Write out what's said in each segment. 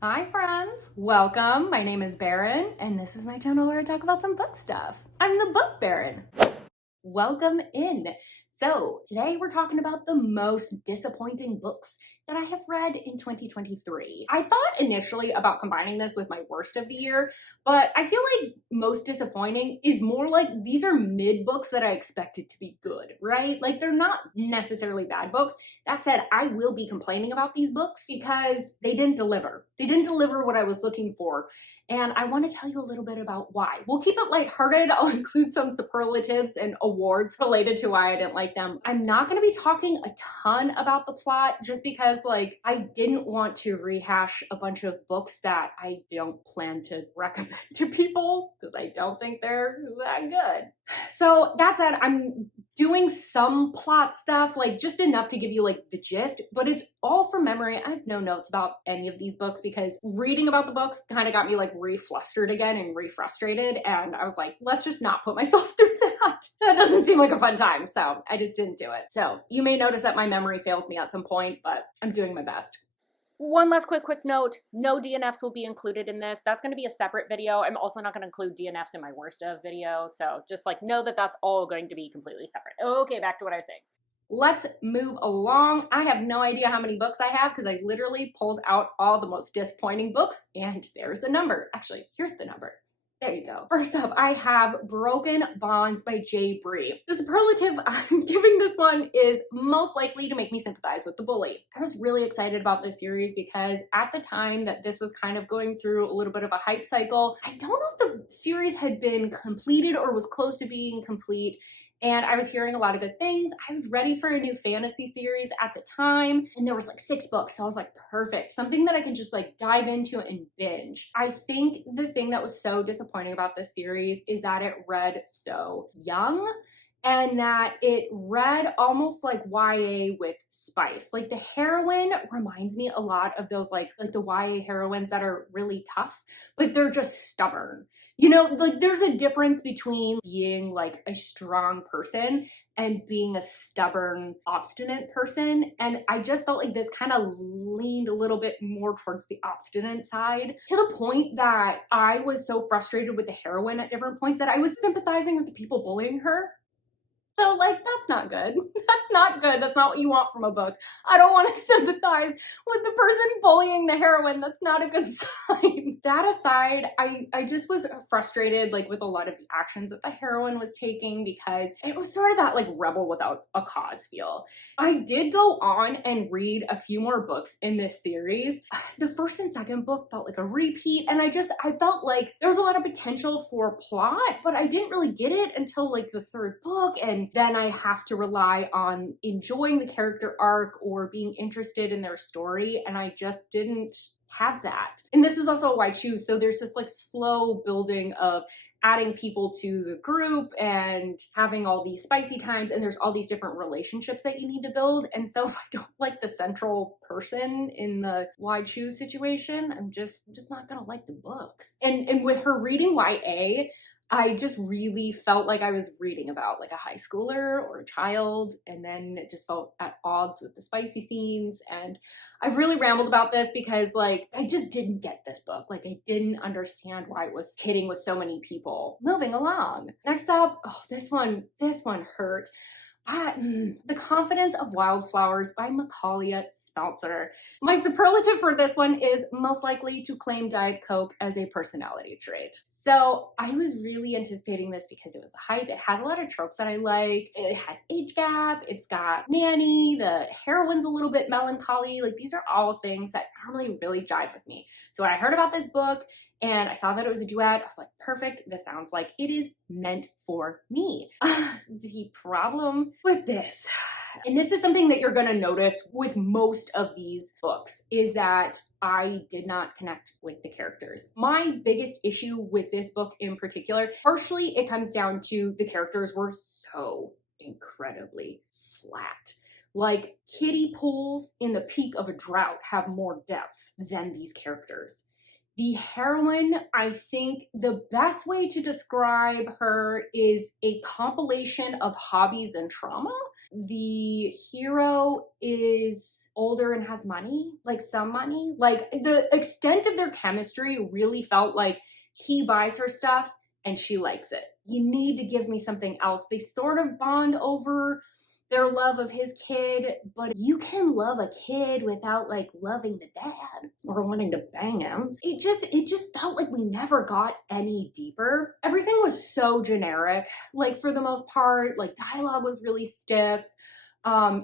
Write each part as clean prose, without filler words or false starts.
Hi friends, welcome. My name is Baron and this is my channel where I talk about some book stuff. I'm the Book Baron. Welcome in. So today we're talking about the most disappointing books that I have read in 2023. I thought initially about combining this with my worst of the year, but I feel like most disappointing is more like these are mid books that I expected to be good, right? Like they're not necessarily bad books. That said, I will be complaining about these books because they didn't deliver. They didn't deliver what I was looking for. And I want to tell you a little bit about why. We'll keep it lighthearted. I'll include some superlatives and awards related to why I didn't like them. I'm not going to be talking a ton about the plot just because I didn't want to rehash a bunch of books that I don't plan to recommend to people because I don't think they're that good. So that said, I'm doing some plot stuff, just enough to give you the gist, but it's all from memory. I have no notes about any of these books because reading about the books kind of got me re-flustered again and re-frustrated, and I was like, let's just not put myself through that. That doesn't seem like a fun time, so I just didn't do it. So you may notice that my memory fails me at some point, but I'm doing my best. One last quick note, no DNFs will be included in this. That's going to be a separate video. I'm also not going to include DNFs in my worst of video, so just know that that's all going to be completely separate. Okay, back to what I was saying. Let's move along. I have no idea how many books I have because I literally pulled out all the most disappointing books, and there's the number. Actually, here's the number. There you go. First up, I have Broken Bonds by J. Bree. The superlative I'm giving this one is most likely to make me sympathize with the bully. I was really excited about this series because at the time that this was kind of going through a little bit of a hype cycle, I don't know if the series had been completed or was close to being complete, and I was hearing a lot of good things. I was ready for a new fantasy series at the time, and there was 6 books, so I was like, perfect. Something that I can just dive into and binge. I think the thing that was so disappointing about this series is that it read so young, and that it read almost like YA with spice. The heroine reminds me a lot of those the YA heroines that are really tough, but they're just stubborn. There's a difference between being a strong person and being a stubborn, obstinate person. And I just felt like this kind of leaned a little bit more towards the obstinate side, to the point that I was so frustrated with the heroine at different points that I was sympathizing with the people bullying her. So, that's not good. That's not good. That's not what you want from a book. I don't want to sympathize with the person bullying the heroine. That's not a good sign. That aside, I just was frustrated, with a lot of the actions that the heroine was taking, because it was sort of that, rebel without a cause feel. I did go on and read a few more books in this series. The first and second book felt like a repeat, and I felt like there was a lot of potential for plot, but I didn't really get it until the third book, and then I have to rely on enjoying the character arc or being interested in their story, and I just didn't have that. And this is also why I choose, so there's this slow building of adding people to the group and having all these spicy times, and there's all these different relationships that you need to build. And so if I don't like the central person in the why choose situation, I'm just not gonna like the books. And with her reading YA, I just really felt like I was reading about a high schooler or a child, and then it just felt at odds with the spicy scenes. And I've really rambled about this because I just didn't get this book. I didn't understand why it was hitting with so many people. Moving along. Next up, this one hurt. The Confidence of Wildflowers by Macaulay Spencer. My superlative for this one is most likely to claim Diet Coke as a personality trait. So I was really anticipating this because it was a hype. It has a lot of tropes that I like. It has age gap. It's got Nanny. The heroine's a little bit melancholy. These are all things that normally really jive with me. So when I heard about this book and I saw that it was a duet, I was like, perfect. This sounds like it is meant for me. The problem with this, and this is something that you're going to notice with most of these books, is that I did not connect with the characters. My biggest issue with this book in particular, partially it comes down to the characters were so incredibly flat. Kiddie pools in the peak of a drought have more depth than these characters. The heroine, I think the best way to describe her is a compilation of hobbies and trauma. The hero is older and has money, like some money. Like the extent of their chemistry really felt like he buys her stuff and she likes it. You need to give me something else. They sort of bond over their love of his kid, but you can love a kid without like loving the dad or wanting to bang him. It just felt like we never got any deeper. Everything was so generic, like for the most part. Like dialogue was really stiff.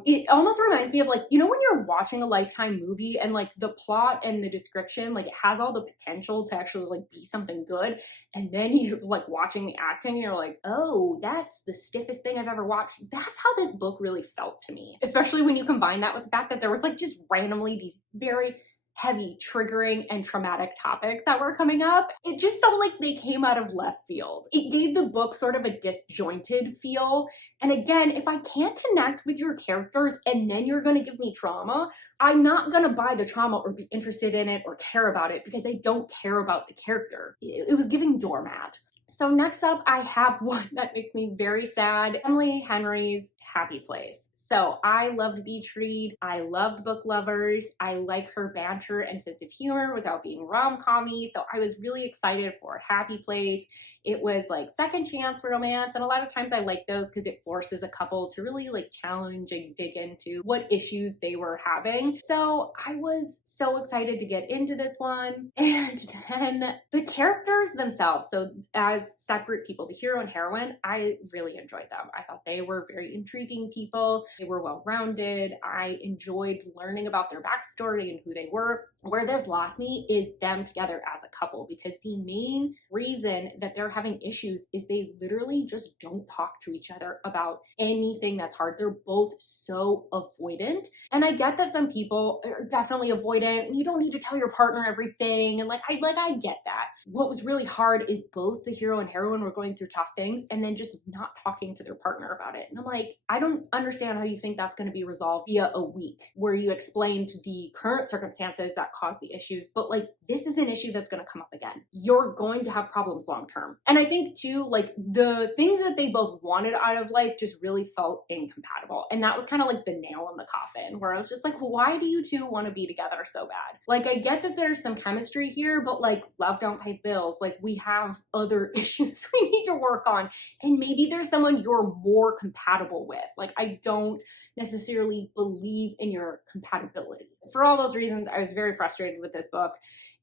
It almost reminds me of like, you know, when you're watching a Lifetime movie and like the plot and the description, like it has all the potential to actually like be something good. And then you're like watching the acting and you're like, oh, that's the stiffest thing I've ever watched. That's how this book really felt to me. Especially when you combine that with the fact that there was like just randomly these very heavy, triggering, and traumatic topics that were coming up. It just felt like they came out of left field. It gave the book sort of a disjointed feel. And again, if I can't connect with your characters and then you're going to give me trauma, I'm not going to buy the trauma or be interested in it or care about it because I don't care about the character. It was giving doormat. So next up, I have one that makes me very sad. Emily Henry's Happy Place. So I loved Beach Read. I loved Book Lovers. I like her banter and sense of humor without being rom-com-y. So I was really excited for Happy Place. It was like second chance romance. And a lot of times I like those because it forces a couple to really like challenge and dig into what issues they were having. So I was so excited to get into this one. And then the characters themselves, so as separate people, the hero and heroine, I really enjoyed them. I thought they were very intriguing people. They were well-rounded. I enjoyed learning about their backstory and who they were. Where this lost me is them together as a couple, because the main reason that they're having issues is they literally just don't talk to each other about anything that's hard. They're both so avoidant. And I get that some people are definitely avoidant. You don't need to tell your partner everything. And I get that. What was really hard is both the hero and heroine were going through tough things and then just not talking to their partner about it. And I'm like, I don't understand how you think that's going to be resolved via a week where you explained the current circumstances that caused the issues, but like this is an issue that's going to come up again. You're going to have problems long term. And I think too, like the things that they both wanted out of life just really felt incompatible. And that was kind of like the nail in the coffin, where I was just like, why do you two want to be together so bad? Like, I get that there's some chemistry here, but like love don't pay bills. Like we have other issues we need to work on. And maybe there's someone you're more compatible with. Like, I don't necessarily believe in your compatibility. For all those reasons, I was very frustrated with this book.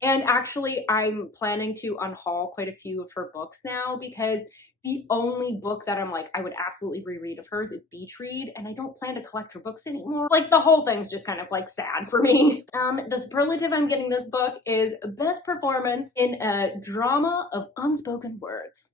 And actually, I'm planning to unhaul quite a few of her books now, because the only book that I'm like, I would absolutely reread of hers is Beach Read, and I don't plan to collect her books anymore. Like, the whole thing's just kind of like sad for me. The superlative I'm getting this book is best performance in a drama of unspoken words.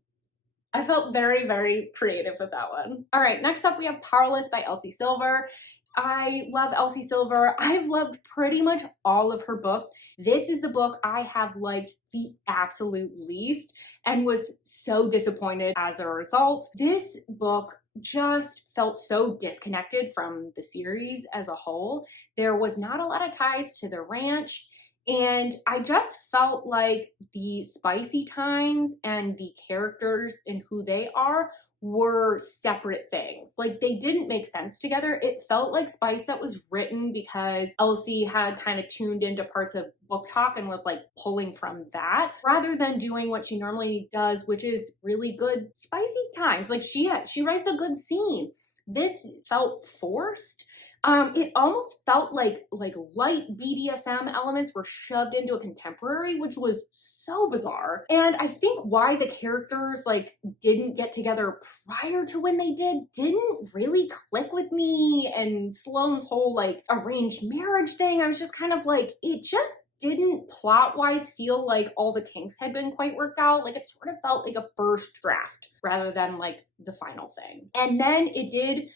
I felt very, very creative with that one. All right, next up we have Powerless by Elsie Silver. I love Elsie Silver. I've loved pretty much all of her books. This is the book I have liked the absolute least and was so disappointed as a result. This book just felt so disconnected from the series as a whole. There was not a lot of ties to the ranch. And I just felt like the spicy times and the characters and who they are were separate things. Like, they didn't make sense together. It felt like spice that was written because Elsie had kind of tuned into parts of book talk and was like pulling from that, rather than doing what she normally does, which is really good spicy times. Like, she writes a good scene. This felt forced. It almost felt like light BDSM elements were shoved into a contemporary, which was so bizarre. And I think why the characters like didn't get together prior to when they didn't really click with me. And Sloane's whole like arranged marriage thing, I was just kind of like, it just didn't plot-wise feel like all the kinks had been quite worked out. Like, it sort of felt like a first draft rather than like the final thing. And then it did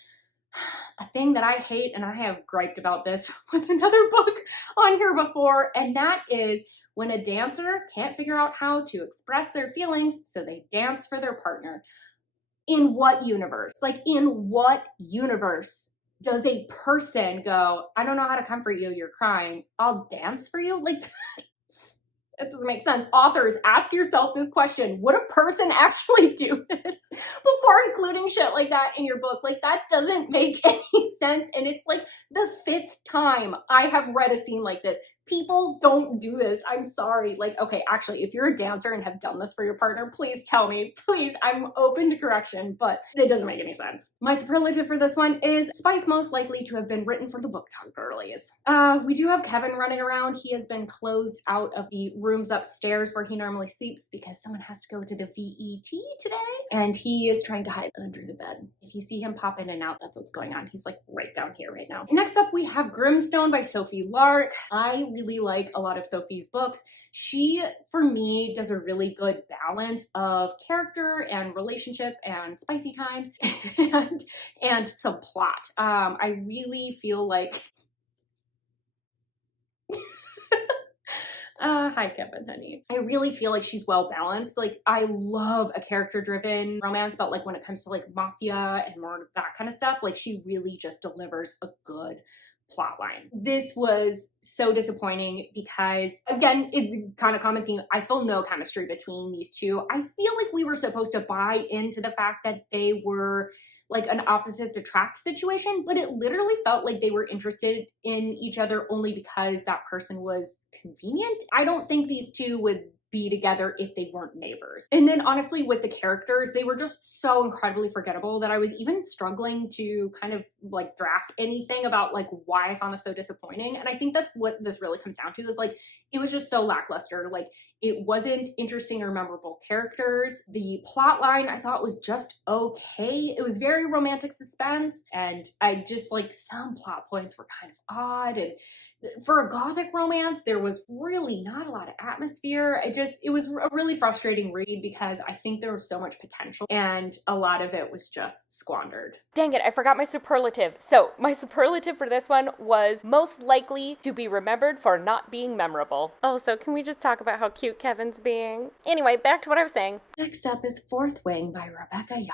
a thing that I hate, and I have griped about this with another book on here before, and that is when a dancer can't figure out how to express their feelings, so they dance for their partner. In what universe? Like, in what universe does a person go, I don't know how to comfort you, you're crying, I'll dance for you? Like, It doesn't make sense. Authors, ask yourself this question. Would a person actually do this before including shit like that in your book? Like, that doesn't make any sense. And it's like the 5th time I have read a scene like this. People don't do this. I'm sorry. Like, okay, actually, if you're a dancer and have done this for your partner, please tell me. Please, I'm open to correction, but it doesn't make any sense. My superlative for this one is Spice most likely to have been written for the book talk girlies. We do have Kevin running around. He has been closed out of the rooms upstairs where he normally sleeps because someone has to go to the VET today, and he is trying to hide under the bed. If you see him pop in and out, that's what's going on. He's like right down here right now. Next up, we have Grimstone by Sophie Lark. I really like a lot of Sophie's books. She, for me, does a really good balance of character and relationship and spicy times and some plot. I really feel like hi, Kevin, honey. I really feel like she's well balanced. Like, I love a character-driven romance, but like when it comes to like mafia and more of that kind of stuff, like she really just delivers a good plot line. This was so disappointing because, again, it's kind of common theme. I feel no chemistry between these two. I feel like we were supposed to buy into the fact that they were like an opposites attract situation, but it literally felt like they were interested in each other only because that person was convenient. I don't think these two would be together if they weren't neighbors. And then honestly, with the characters, they were just so incredibly forgettable that I was even struggling to kind of like draft anything about like why I found this so disappointing. And I think that's what this really comes down to, is like, it was just so lackluster. Like, it wasn't interesting or memorable characters. The plot line I thought was just okay. It was very romantic suspense, and I just like some plot points were kind of odd, and for a gothic romance, there was really not a lot of atmosphere. It was a really frustrating read because I think there was so much potential and a lot of it was just squandered. Dang it, I forgot my superlative. So, my superlative for this one was most likely to be remembered for not being memorable. Oh, so can we just talk about how cute Kevin's being? Anyway, back to what I was saying. Next up is Fourth Wing by Rebecca Yarros.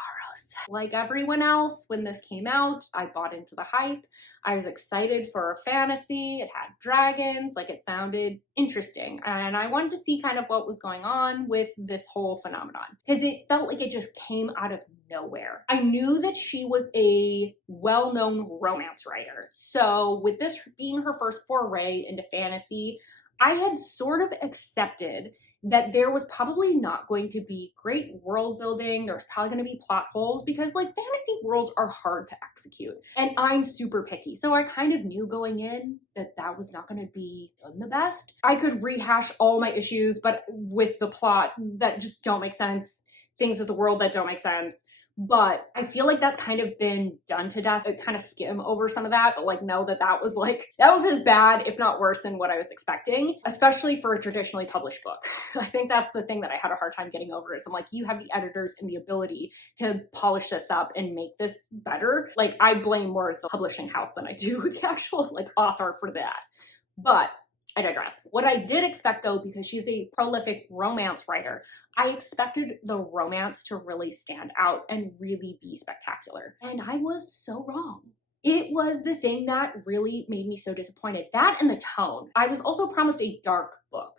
Like everyone else, when this came out, I bought into the hype. I was excited for a fantasy. It had dragons, like it sounded interesting. And I wanted to see kind of what was going on with this whole phenomenon because it felt like it just came out of nowhere. I knew that she was a well-known romance writer. So with this being her first foray into fantasy, I had sort of accepted that there was probably not going to be great world building. There's probably going to be plot holes because like fantasy worlds are hard to execute. And I'm super picky. So I kind of knew going in that that was not going to be done the best. I could rehash all my issues, but with the plot that just don't make sense, things with the world that don't make sense. But I feel like that's kind of been done to death. I kind of skim over some of that, but like know that that was as bad, if not worse than what I was expecting, especially for a traditionally published book. I think that's the thing that I had a hard time getting over is I'm like, you have the editors and the ability to polish this up and make this better. Like, I blame more the publishing house than I do the actual like author for that. But I digress. What I did expect though, because she's a prolific romance writer, I expected the romance to really stand out and really be spectacular. And I was so wrong. It was the thing that really made me so disappointed. That and the tone. I was also promised a dark book.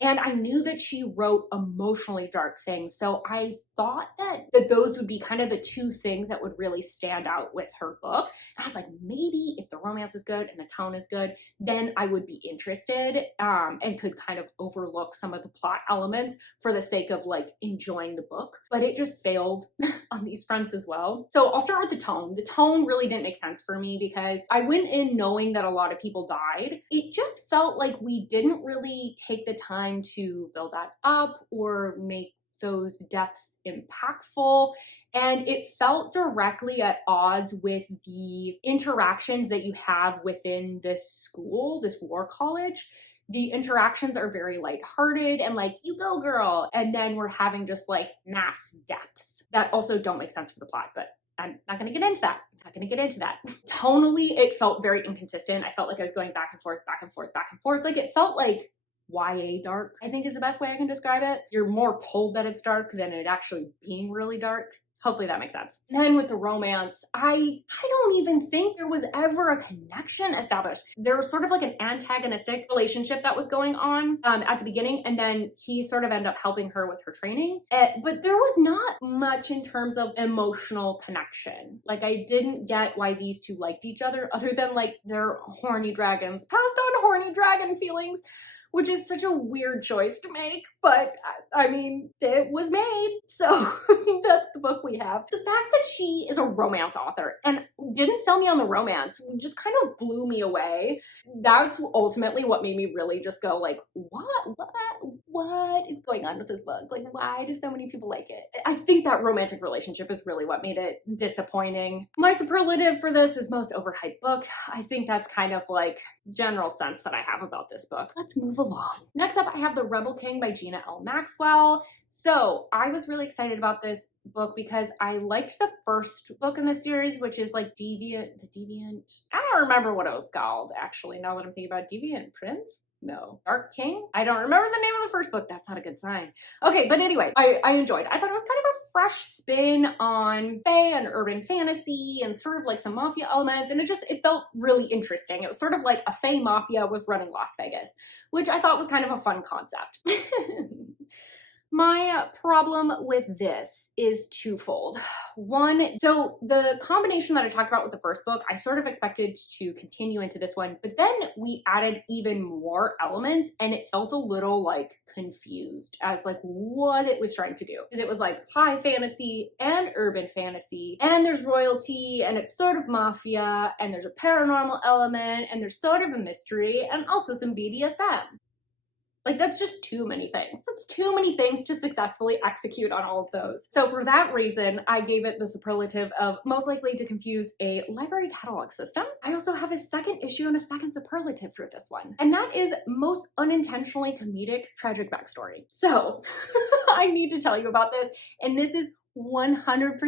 And I knew that she wrote emotionally dark things. So I thought that those would be kind of the two things that would really stand out with her book. And I was like, maybe if the romance is good and the tone is good, then I would be interested and could kind of overlook some of the plot elements for the sake of like enjoying the book. But it just failed on these fronts as well. So I'll start with the tone. The tone really didn't make sense for me because I went in knowing that a lot of people died. It just felt like we didn't really take the time to build that up or make those deaths impactful. And it felt directly at odds with the interactions that you have within this school, this war college. The interactions are very lighthearted and like, you go girl. And then we're having just like mass deaths that also don't make sense for the plot, but I'm not going to get into that. Tonally, it felt very inconsistent. I felt like I was going back and forth, back and forth, back and forth. Like, it felt like YA dark, I think is the best way I can describe it. You're more told that it's dark than it actually being really dark. Hopefully that makes sense. Then with the romance, I don't even think there was ever a connection established. There was sort of like an antagonistic relationship that was going on at the beginning, and then he sort of ended up helping her with her training. But there was not much in terms of emotional connection. Like, I didn't get why these two liked each other other than like they're horny dragons. Passed on horny dragon feelings, which is such a weird choice to make, but I mean, it was made, so that's the book we have. The fact that she is a romance author and didn't sell me on the romance just kind of blew me away. That's ultimately what made me really just go like, what is going on with this book? Like, why do so many people like it? I think that romantic relationship is really what made it disappointing. My superlative for this is most overhyped book. I think that's kind of like general sense that I have about this book. Let's move along. Next up, I have The Rebel King by Gina L. Maxwell. So I was really excited about this book because I liked the first book in the series, which is like Deviant. I don't remember what it was called, actually, now that I'm thinking about Deviant Prince. No. Dark King? I don't remember the name of the first book. That's not a good sign. Okay, but anyway, I enjoyed it. I thought it was kind of a fresh spin on fae and urban fantasy and sort of like some mafia elements, and it felt really interesting. It was sort of like a fae mafia was running Las Vegas, which I thought was kind of a fun concept. My problem with this is twofold. One, so the combination that I talked about with the first book, I sort of expected to continue into this one, but then we added even more elements and it felt a little like confused as like what it was trying to do. Because it was like high fantasy and urban fantasy, and there's royalty, and it's sort of mafia, and there's a paranormal element, and there's sort of a mystery, and also some BDSM. Like, that's just too many things. That's too many things to successfully execute on all of those. So for that reason, I gave it the superlative of most likely to confuse a library catalog system. I also have a second issue and a second superlative for this one. And that is most unintentionally comedic tragic backstory. So I need to tell you about this. And this is 100%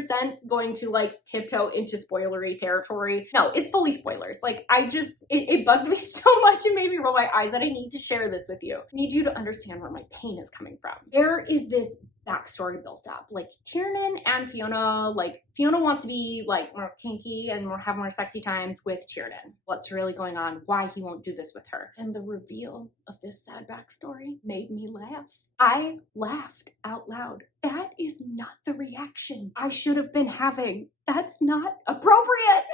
going to like tiptoe into spoilery territory. No, it's fully spoilers. Like, it bugged me so much and made me roll my eyes that I need to share this with you. I need you to understand where my pain is coming from. There is this backstory built up. Like, Tiernan and Fiona, like, Fiona wants to be like more kinky and have more sexy times with Tiernan. What's really going on? Why he won't do this with her? And the reveal of this sad backstory made me laugh. I laughed out loud. That is not the reaction I should have been having. That's not appropriate.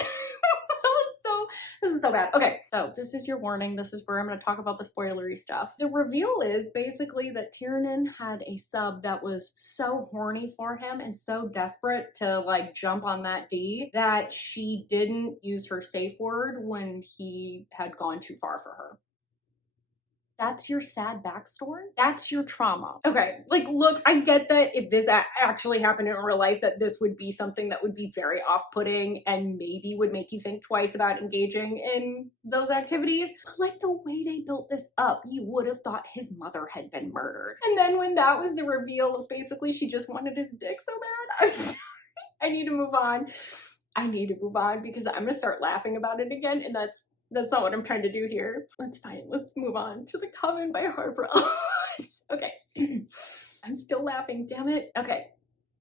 This is so bad. Okay, so this is your warning. This is where I'm going to talk about the spoilery stuff. The reveal is basically that Tiernan had a sub that was so horny for him and so desperate to like jump on that D that she didn't use her safe word when he had gone too far for her. That's your sad backstory? That's your trauma. Okay, like, look, I get that if this actually happened in real life, that this would be something that would be very off-putting and maybe would make you think twice about engaging in those activities. But like, the way they built this up, you would have thought his mother had been murdered. And then when that was the reveal of basically she just wanted his dick so bad, I'm sorry. I need to move on. I need to move on because I'm gonna start laughing about it again, and that's not what I'm trying to do here. That's fine. Let's move on to The Coven by Harper. Okay. I'm still laughing, damn it. Okay.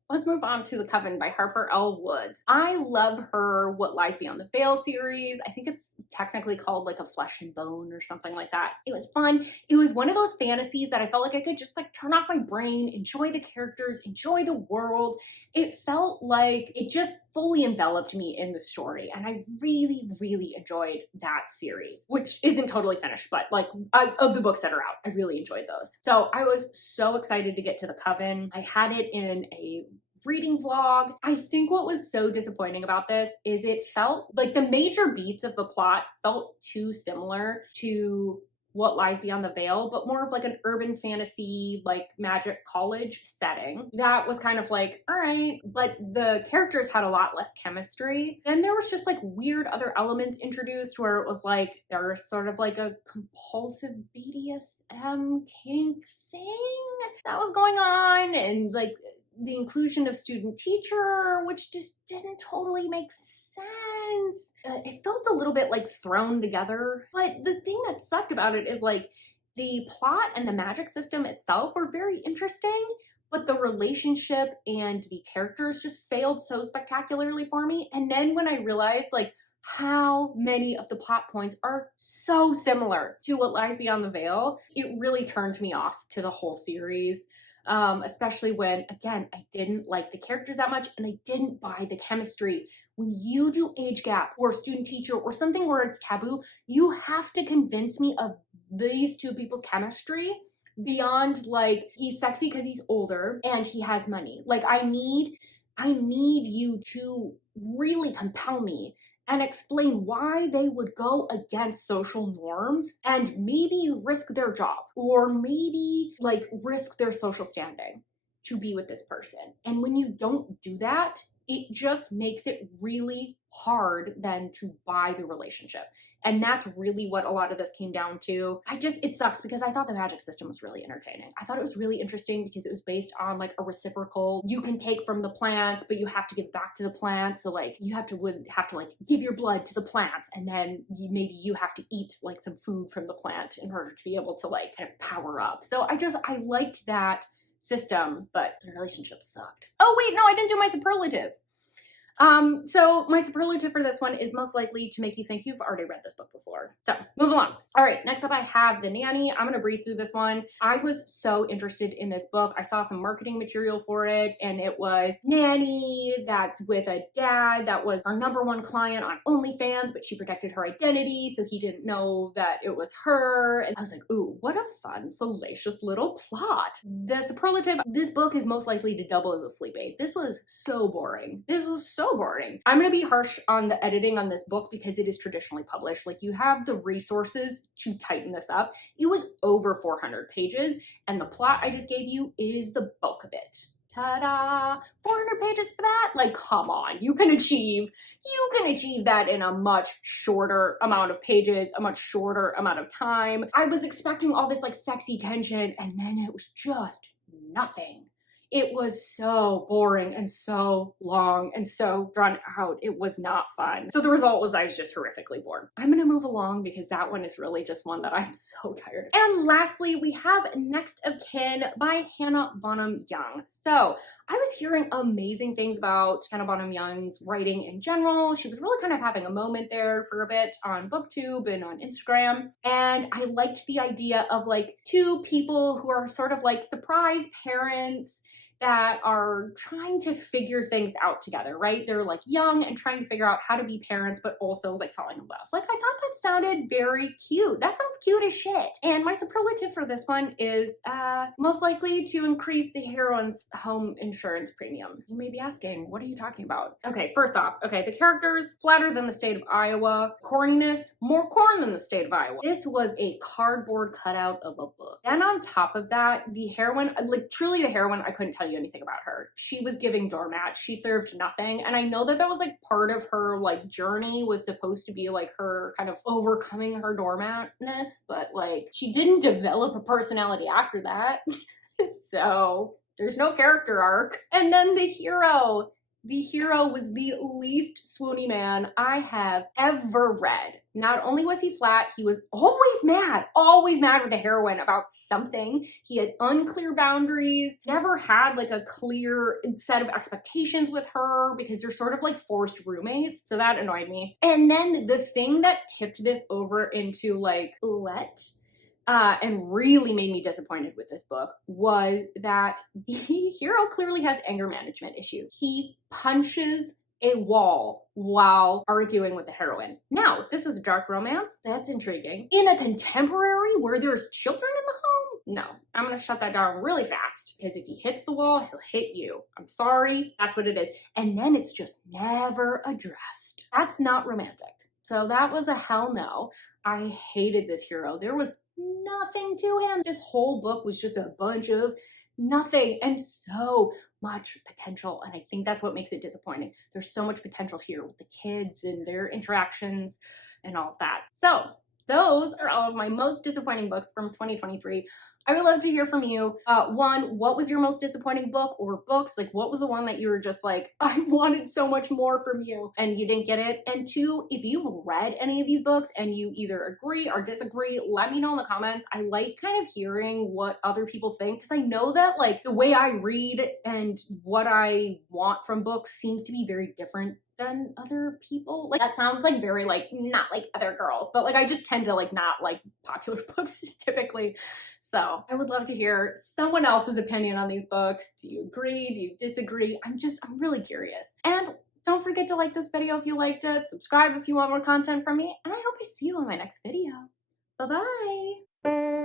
Let's move on to The Coven by Harper L. Woods. I love her What Lies Beyond the Veil series. I think it's technically called like a Flesh and Bone or something like that. It was fun. It was one of those fantasies that I felt like I could just like turn off my brain, enjoy the characters, enjoy the world. It felt like it just fully enveloped me in the story. And I really, really enjoyed that series, which isn't totally finished, but like of the books that are out, I really enjoyed those. So I was so excited to get to The Coven. I had it in a reading vlog. I think what was so disappointing about this is it felt like the major beats of the plot felt too similar to What Lies Beyond the Veil, but more of like an urban fantasy, like magic college setting. That was kind of like, all right, but the characters had a lot less chemistry. Then there was just like weird other elements introduced where it was like, there was sort of like a compulsive BDSM kink thing that was going on, and like the inclusion of student teacher, which just didn't totally make sense. It felt a little bit like thrown together. But the thing that sucked about it is like the plot and the magic system itself were very interesting, but the relationship and the characters just failed so spectacularly for me. And then when I realized like how many of the plot points are so similar to What Lies Beyond the Veil, it really turned me off to the whole series. Especially when, again, I didn't like the characters that much and I didn't buy the chemistry. When you do age gap or student teacher or something where it's taboo, you have to convince me of these two people's chemistry beyond like he's sexy because he's older and he has money. Like I need you to really compel me and explain why they would go against social norms and maybe risk their job or maybe like risk their social standing to be with this person. And when you don't do that, it just makes it really hard then to buy the relationship. And that's really what a lot of this came down to. It sucks because I thought the magic system was really entertaining. I thought it was really interesting because it was based on like a reciprocal, you can take from the plants, but you have to give back to the plants. So like you would have to like give your blood to the plant and then maybe you have to eat like some food from the plant in order to be able to like kind of power up. So I liked that system, but the relationship sucked. Oh wait, no, I didn't do my superlative. So my superlative for this one is most likely to make you think you've already read this book before. So move along. All right, next up I have The Nanny. I'm going to breeze through this one. I was so interested in this book. I saw some marketing material for it and it was Nanny that's with a dad that was our #1 client on OnlyFans, but she protected her identity so he didn't know that it was her. And I was like, ooh, what a fun, salacious little plot. The superlative, this book is most likely to double as a sleep aid. This was so boring. This was so boring. I'm going to be harsh on the editing on this book because it is traditionally published. Like you have the resources to tighten this up. It was over 400 pages and the plot I just gave you is the bulk of it. Ta-da! 400 pages for that? Like, come on. You can achieve that in a much shorter amount of pages, a much shorter amount of time. I was expecting all this like sexy tension and then it was just nothing. It was so boring and so long and so drawn out. It was not fun. So the result was I was just horrifically bored. I'm going to move along because that one is really just one that I'm so tired of. And lastly, we have Next of Kin by Hannah Bonham Young. So I was hearing amazing things about Hannah Bonham Young's writing in general. She was really kind of having a moment there for a bit on BookTube and on Instagram. And I liked the idea of like two people who are sort of like surprise parents that are trying to figure things out together, right? They're like young and trying to figure out how to be parents, but also like falling in love. Like I thought that sounded very cute. That sounds cute as shit. And my superlative for this one is most likely to increase the heroine's home insurance premium. You may be asking, what are you talking about? Okay, first off, the characters, flatter than the state of Iowa. Corniness, more corn than the state of Iowa. This was a cardboard cutout of a book. Then on top of that, the heroine, like truly the heroine, I couldn't tell you anything about her. She was giving doormat. She served nothing. And I know that was like part of her like journey was supposed to be like her kind of overcoming her doormatness, but like she didn't develop a personality after that. So there's no character arc. And then the hero. The hero was the least swoony man I have ever read. Not only was he flat, he was always mad with the heroine about something. He had unclear boundaries, never had like a clear set of expectations with her because they're sort of like forced roommates. So that annoyed me. And then the thing that tipped this over into like, what? And really made me disappointed with this book was that the hero clearly has anger management issues. He punches a wall while arguing with the heroine. Now, if this was a dark romance, that's intriguing. In a contemporary where there's children in the home? No, I'm gonna shut that down really fast because if he hits the wall, he'll hit you. I'm sorry, that's what it is. And then it's just never addressed. That's not romantic. So that was a hell no. I hated this hero. There was nothing to him. This whole book was just a bunch of nothing and so much potential. And I think that's what makes it disappointing. There's so much potential here with the kids and their interactions and all of that. So those are all of my most disappointing books from 2023. I would love to hear from you. One, what was your most disappointing book or books? Like, what was the one that you were just like, I wanted so much more from you and you didn't get it? And two, if you've read any of these books and you either agree or disagree, let me know in the comments. I like kind of hearing what other people think because I know that like the way I read and what I want from books seems to be very different than other people. Like that sounds like very like not like other girls, but like I just tend to like not like popular books typically. So I would love to hear someone else's opinion on these books. Do you agree? Do you disagree? I'm really curious. And don't forget to like this video if you liked it, subscribe if you want more content from me, and I hope I see you in my next video. Bye-bye.